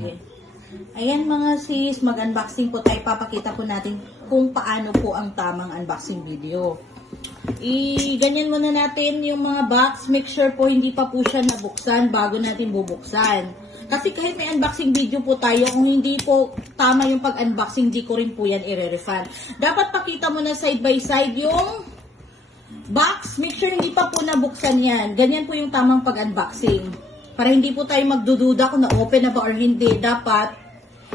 Sige. Ayan mga sis, mag-unboxing po tayo. Papakita po natin kung paano po ang tamang unboxing video. Ganyan muna natin yung mga box. Make sure po hindi pa po siya nabuksan bago natin bubuksan. Kasi kahit may unboxing video po tayo, kung hindi po tama yung pag-unboxing, di ko rin po yan i-refund. Dapat pakita mo na side by side yung box. Make sure hindi pa po nabuksan yan. Ganyan po yung tamang pag-unboxing. Para hindi po tayo magdududa kung na-open na ba or hindi. Dapat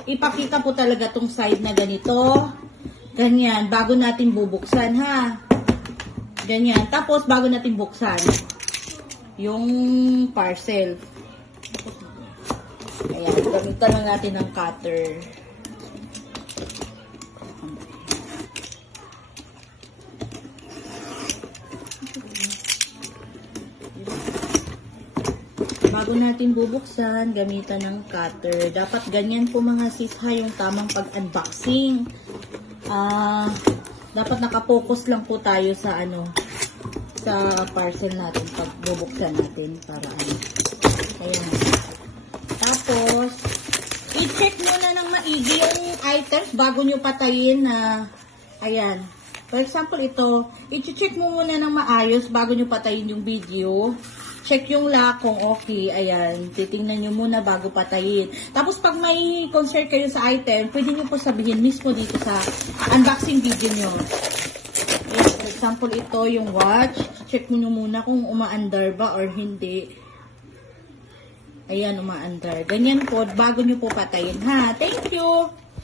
ipakita po talaga tong side na ganito. Ganyan. Bago natin bubuksan ha. Ganyan. Tapos bago natin buksan yung parcel. Ayan. Gamitan lang natin ng cutter. Bago natin bubuksan, gamitan ng cutter. Dapat ganyan po mga sis ha, yung tamang pag-unboxing. Dapat nakapokus lang po tayo sa sa parcel natin pag bubuksan natin para Ayan. Tapos, i-check muna ng maigi yung items bago nyo patayin na ayan. For example, ito, i-check mo muna ng maayos bago nyo patayin yung video. Check yung lock kung okay. Ayan. Titingnan nyo muna bago patayin. Tapos pag may concern kayo sa item, pwede nyo po sabihin mismo dito sa unboxing video nyo. Ayan. For example, ito yung watch. Check mo muna kung umaandar ba or hindi. Ayan, umaandar. Ganyan po, bago nyo po patayin ha. Thank you!